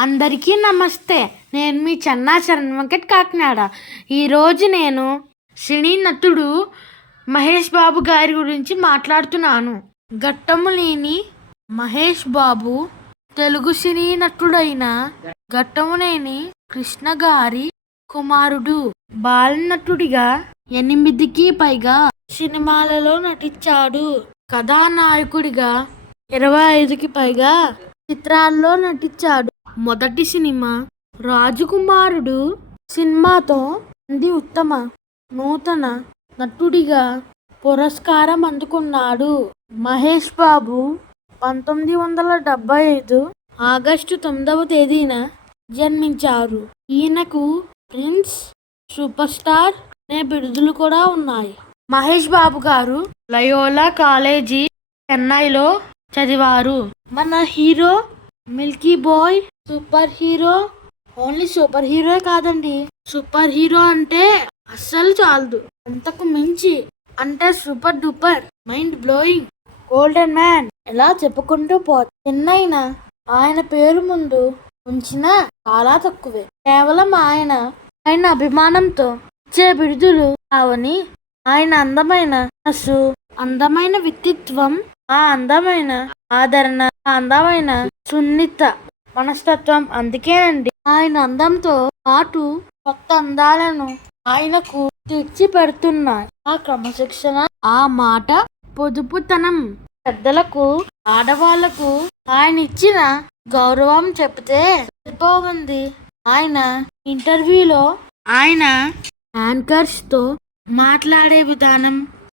అందరికీ నమస్తే. నేను మీ చెన్నా చరణ్ వెంకట్ కాకినాడ. ఈరోజు నేను సినీ నటుడు మహేష్ బాబు గారి గురించి మాట్లాడుతున్నాను. ఘట్టములేని మహేష్ బాబు తెలుగు సినీ నటుడైన ఘట్టములేని కృష్ణ గారి కుమారుడు బాలనటుడిగా ఎనిమిదికి పైగా సినిమాలలో నటించాడు. కథానాయకుడిగా ఇరవై ఐదుకి పైగా చిత్రాల్లో నటించాడు. మొదటి సినిమా రాజకుమారుడు సినిమాతో అంది ఉత్తమ. నూతన నటుడిగా పురస్కారం అందుకున్నాడు. మహేష్ బాబు పంతొమ్మిది వందల డెబ్బై ఐదు ఆగస్టు తొమ్మిదవ తేదీన జన్మించారు. ఈయనకు ప్రిన్స్ సూపర్ స్టార్ అనే బిరుదులు కూడా ఉన్నాయి. మహేష్ బాబు గారు లయోలా కాలేజీ చెన్నైలో చదివారు. మన hero milky boy super hero. Only super hero కాదండి. సూపర్ హీరో అంటే అస్సలు చాలదు. అంతకు మించి అంటే super duper mind blowing golden man ఇలా చెప్పుకుంటూ పో ఎన్నైనా ఆయన పేరు ముందు ఉంచిన చాలా తక్కువే. కేవలం ఆయన ఆయన అభిమానంతో ఇచ్చే బిరుదులు కావని ఆయన అందమైన మనసు అందమైన వ్యక్తిత్వం ఆ అందమైన ఆదరణ అందమైన సున్నిత మనస్తత్వం అందుకేనండి. ఆయన అందంతో పాటు కొత్త అందాలను ఆయనకు తెచ్చి పెడుతున్నాయి ఆ క్రమశిక్షణ ఆ మాట పొదుపుతనం పెద్దలకు ఆడవాళ్ళకు ఆయన ఇచ్చిన గౌరవం చెప్తే సరిపోతుంది. ఆయన ఇంటర్వ్యూలో ఆయన యాంకర్స్తో మాట్లాడే విధానం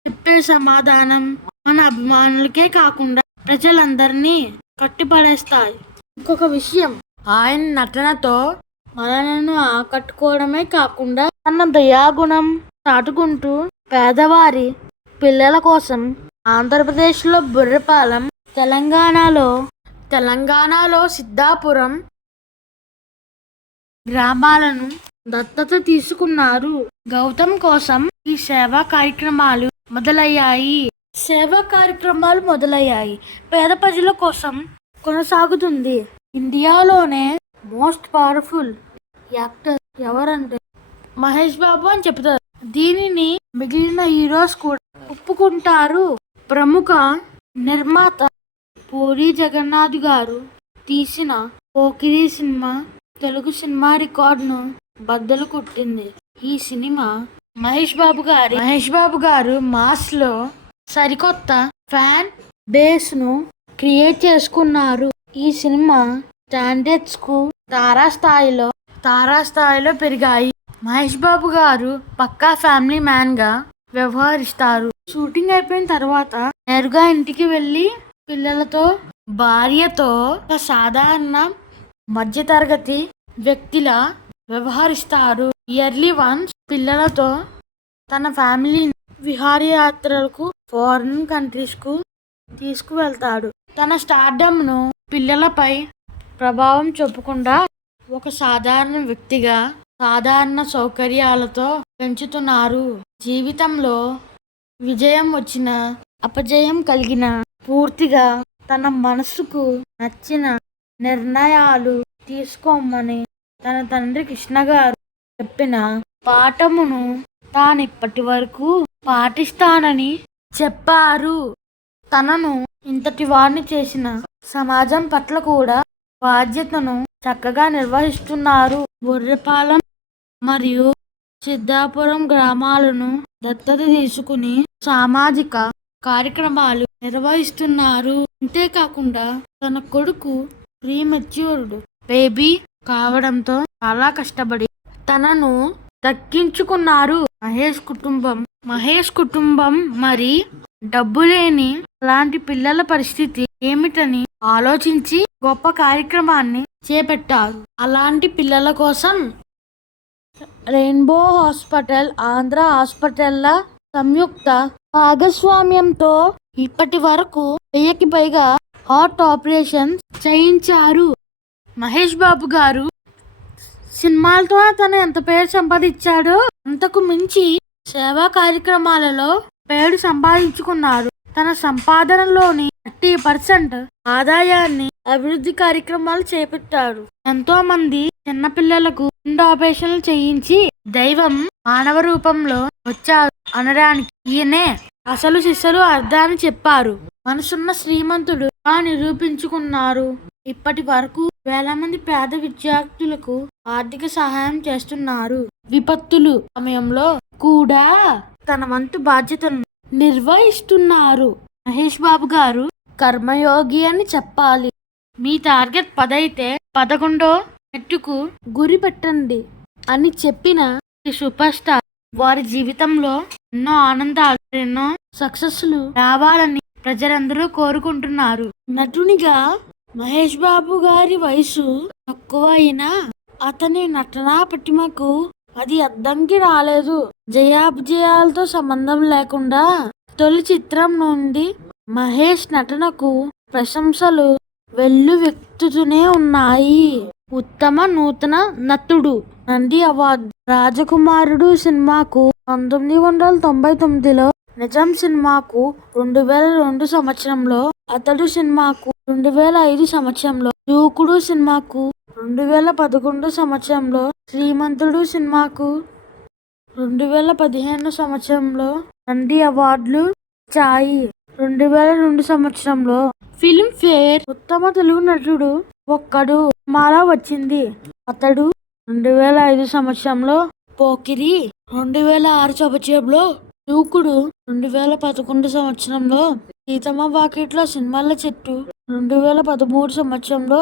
చెప్పే సమాధానం మన అభిమానులకే కాకుండా ప్రజలందరినీ కట్టిపడేస్తాయి. ఇంకొక విషయం. ఆయన నటనతో మనలను ఆకట్టుకోవడమే కాకుండా తన దయాగుణం చాటుకుంటూ పేదవారి పిల్లల కోసం ఆంధ్రప్రదేశ్లో బుర్రపాలెం తెలంగాణలో తెలంగాణలో సిద్ధాపురం గ్రామాలను దత్తత తీసుకున్నారు. గౌతమ్ కోసం ఈ సేవా కార్యక్రమాలు మొదలయ్యాయి. సేవా కార్యక్రమాలు మొదలయ్యాయి. పేద ప్రజల కోసం కొనసాగుతుంది. ఇండియాలోనే మోస్ట్ పవర్ఫుల్ యాక్టర్ ఎవరంటే మహేష్ బాబు అని చెప్తారు. దీనిని మిగిలిన హీరోస్ కూడా ఒప్పుకుంటారు. ప్రముఖ నిర్మాత పూరి జగన్నాథ్ గారు తీసిన పోకిరి సినిమా తెలుగు సినిమా రికార్డును బద్దలు కొట్టింది. ఈ సినిమా మహేష్ బాబు గారి మహేష్ బాబు గారు మాస్లో సరికొత్త ఫ్యాన్ బేస్ను క్రియేట్ చేసుకున్నారు. ఈ సినిమా స్టాండర్డ్స్కు తారాస్థాయిలో తారాస్థాయిలో పెరిగాయి. మహేష్ బాబు గారు పక్కా ఫ్యామిలీ మ్యాన్గా వ్యవహరిస్తారు. షూటింగ్ అయిపోయిన తర్వాత నేరుగా ఇంటికి వెళ్ళి పిల్లలతో భార్యతో ఒక సాధారణ మధ్యతరగతి వ్యక్తిలా వ్యవహరిస్తారు. ఇయర్లీ వన్స్ పిల్లలతో తన ఫ్యామిలీ విహారయాత్రలకు ఫారిన్ కంట్రీస్కు తీసుకువెళ్తాడు. తన స్టార్డమ్ను పిల్లలపై ప్రభావం చూపకుండా ఒక సాధారణ వ్యక్తిగా సాధారణ సౌకర్యాలతో పెంచుతున్నారు. జీవితంలో విజయం వచ్చిన అపజయం కలిగిన పూర్తిగా తన మనసుకు నచ్చిన నిర్ణయాలు తీసుకోమని తన తండ్రి కృష్ణ గారు చెప్పిన పాఠమును తాను ఇప్పటి వరకు పాటిస్తానని చెప్పారు. తనను ఇంతటి వారిని చేసిన సమాజం పట్ల కూడా బాధ్యతను చక్కగా నిర్వహిస్తున్నారు. బొర్రెపాలెం మరియు సిద్ధాపురం గ్రామాలను దత్తత తీసుకుని సామాజిక కార్యక్రమాలు నిర్వహిస్తున్నారు. అంతేకాకుండా తన కొడుకు ప్రీమెచ్యూర్డ్ బేబీ కావడంతో చాలా కష్టపడి తనను దక్కించుకున్నారు. మహేష్ కుటుంబం మహేష్ కుటుంబం మరి డబ్బు లేని అలాంటి పిల్లల పరిస్థితి ఏమిటని ఆలోచించి గొప్ప కార్యక్రమాన్ని చేపట్టారు. అలాంటి పిల్లల కోసం రెయిన్బో హాస్పిటల్ ఆంధ్ర హాస్పిటల్ల సంయుక్త భాగస్వామ్యంతో ఇప్పటి వరకు వెయ్యికి పైగా హార్ట్ ఆపరేషన్ చేయించారు. మహేష్ బాబు గారు సినిమాలతో తను ఎంత పేరు సంపాదించాడో అంతకు మించి సేవా కార్యక్రమాలలో పేరు సంపాదించుకున్నారు. తన సంపాదనలోని థర్టీ పర్సెంట్ ఆదాయాన్ని అభివృద్ధి కార్యక్రమాలు చేపట్టారు. ఎంతో మంది చిన్నపిల్లలకు గుండె ఆపరేషన్లు చేయించి దైవం మానవ రూపంలో వచ్చారు అనడానికి ఈయనే అసలు శిష్యులు అర్థాన్ని చెప్పారు. మనసున్న శ్రీమంతుడు ఆ నిరూపించుకున్నారు? ఇప్పటి వరకు వేల మంది పేద విద్యార్థులకు ఆర్థిక సహాయం చేస్తున్నారు. విపత్తులు సమయంలో కూడా తన వంతు బాధ్యతను నిర్వహిస్తున్నారు. మహేష్ బాబు గారు కర్మయోగి అని చెప్పాలి. మీ టార్గెట్ పదైతే పదకొండో మెట్టుకు గురి పెట్టండి అని చెప్పిన సూపర్ స్టార్ వారి జీవితంలో ఎన్నో ఆనందాలు ఎన్నో సక్సెస్లు రావాలని ప్రజలందరూ కోరుకుంటున్నారు. నటునిగా మహేష్ బాబు గారి వయసు తక్కువ అయినా అతని నటనా పటిమకు అది అద్దంకి రాలేదు. జయాభిజయాలతో సంబంధం లేకుండా తొలి చిత్రం నుండి మహేష్ నటనకు ప్రశంసలు వెల్లువెత్తుతూనే ఉన్నాయి. ఉత్తమ నూతన నటుడు నంది అవార్డు. రాజకుమారుడు సినిమాకు పంతొమ్మిది వందల తొంభై తొమ్మిదిలో నిజాం సినిమాకు రెండు వేల రెండు సంవత్సరంలో అతడు సినిమాకు రెండు వేల ఐదు సంవత్సరంలో దూకుడు సినిమాకు రెండు వేల పదకొండు సంవత్సరంలో శ్రీమంతుడు సినిమాకు రెండు వేల పదిహేను సంవత్సరంలో నంది అవార్డులు చాయి రెండు వేల రెండు సంవత్సరంలో ఫిల్మ్ ఫేర్ ఉత్తమ తెలుగు నటుడు ఒక్కడు మాలా వచ్చింది. అతడు రెండు వేల ఐదు సంవత్సరంలో పోకిరి రెండు వేల ఆరు సంవత్సరంలో దూకుడు రెండు వేల పదకొండు సంవత్సరంలో సీతమ్మ వాకిట్లో సినిమాల చెట్టు రెండు వేల పదమూడు సంవత్సరంలో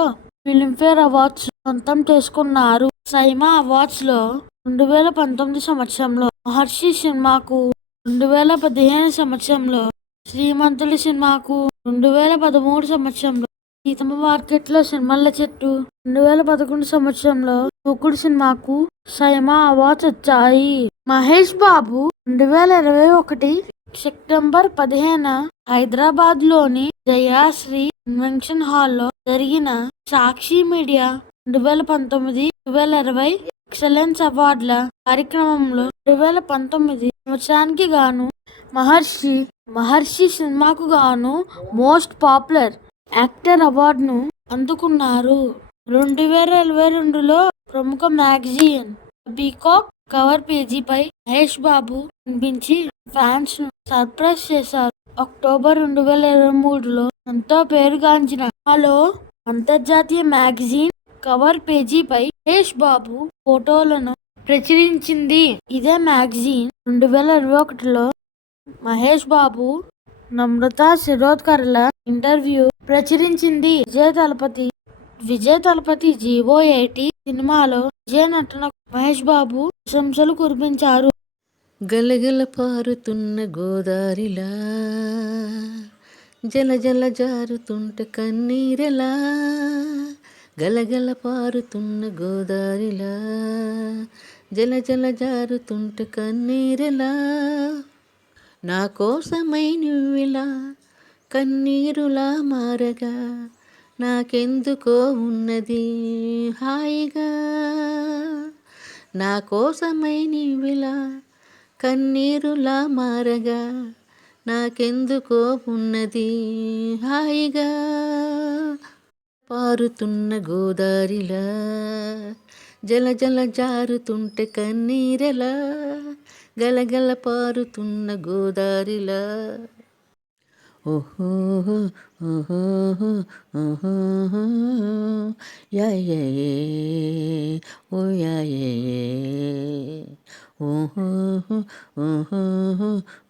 ఫిల్మ్ఫేర్ అవార్డ్స్ సొంతం చేసుకున్నారు. సైమా అవార్డ్స్లో రెండు వేల పంతొమ్మిది సంవత్సరంలో మహర్షి సినిమాకు రెండు వేల పదిహేను సంవత్సరంలో శ్రీమంతుడి సినిమాకు రెండు వేల పదమూడు సంవత్సరంలో సీతమ్మ మార్కెట్లో సినిమాల చెట్టు రెండు వేల పదకొండు సంవత్సరంలో దూకుడు సినిమాకు సైమా అవార్డ్స్ వచ్చాయి. మహేష్ బాబు రెండు వేల ఇరవై ఒకటి సెప్టెంబర్ పదిహేను హైదరాబాద్లోని జయాశ్రీ కన్వెన్షన్ హాల్లో జరిగిన సాక్షి మీడియా రెండు వేల పంతొమ్మిది రెండు వేల ఇరవై ఎక్సలెన్స్ అవార్డుల కార్యక్రమంలో రెండు వేల పంతొమ్మిది సంవత్సరానికి గాను మహర్షి మహర్షి సినిమాకు గాను మోస్ట్ పాపులర్ యాక్టర్ అవార్డును అందుకున్నారు. రెండు వేల ఇరవై రెండులో ప్రముఖ మ్యాగజీన్ పీకాక్ కవర్ పేజీపై మహేష్ బాబు కనిపించి ఫ్యాన్స్ను సర్ప్రైజ్ చేశారు. అక్టోబర్ రెండు వేల ఇరవై మూడులో ఎంతో పేరుగాంచిన హలో అంతర్జాతీయ మ్యాగజైన్ కవర్ పేజీపై మహేష్ బాబు ఫోటోలను ప్రచురించింది. ఇదే మ్యాగజైన్ రెండు వేల ఇరవై ఒకటిలో మహేష్ బాబు నమ్రత శిరోద్కర్ల ఇంటర్వ్యూ ప్రచురించింది. విజయ్ తలపతి విజయ్ తలపతి జీవో ఎయిటీ సినిమాలో విజయ్ నటన మహేష్ బాబు ప్రశంసలు కురిపించారు. గలగల పారుతున్న గోదారిలా జల జల జారుతుంట కన్నీరెలా గలగల పారుతున్న గోదారిలా జల జల జారుతుంట కన్నీరెలా. నా కోసమై నువ్విలా కన్నీరులా మారగా నాకెందుకో ఉన్నది హాయిగా. నా కోసమై నీవిలా కన్నీరులా మారగా నాకెందుకో ఉన్నది హాయిగా పారుతున్న గోదారిలా జల జల జారుతుంటే కన్నీరెలా గలగల పారుతున్న గోదారిలా. ఓహో ఓహో ఓహో యా యా ఓ యా. ఓహో ఓహో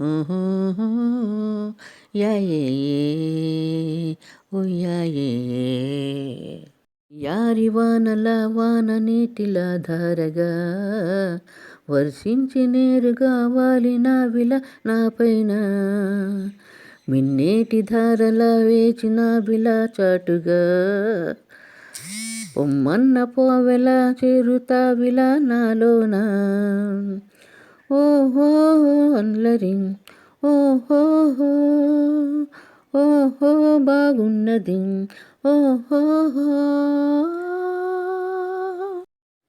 ఓహో ఓ యారి వానల వాన నీటిలా ధారగా వర్షించి నేరుగా వాలిన విల నా పైన మిన్నేటి ధారలా వేచిన బిలా చాటుగా పొమ్మన్న పోవెల చేరుతా విలా నాలోన? ఓహో అల్లరి ఓహో ఓహో బాగున్నది ఓహో.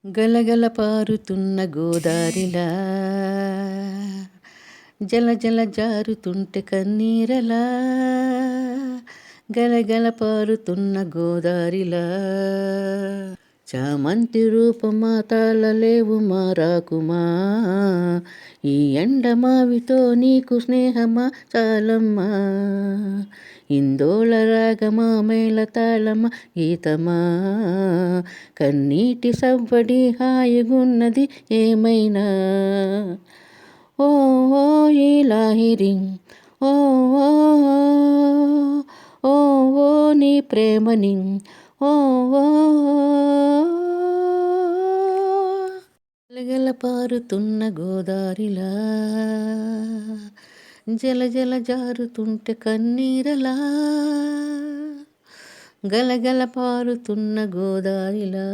గలగల పారుతున్న గోదారిలా జల జల జారుతుంటే కన్నీరలా గలగల పారుతున్న గోదారిలా. చామంతి రూపమా తాళలేవు మారాకుమా. ఈ ఎండమావితో నీకు స్నేహమా చాలమ్మా. ఇందోళ రాగమా మేళ తాళమా గీతమా. కన్నీటి సవ్వడి హాయిగున్నది ఏమైనా. ఓ ఓ ఈ లాహిరి ఓ ఓ ఓ ఓ నీ ప్రేమని ఓ ఓ గలగల పారుతున్న గోదారిలా జల జల జారుతుంటే కన్నీరలా గలగల పారుతున్న గోదారిలా.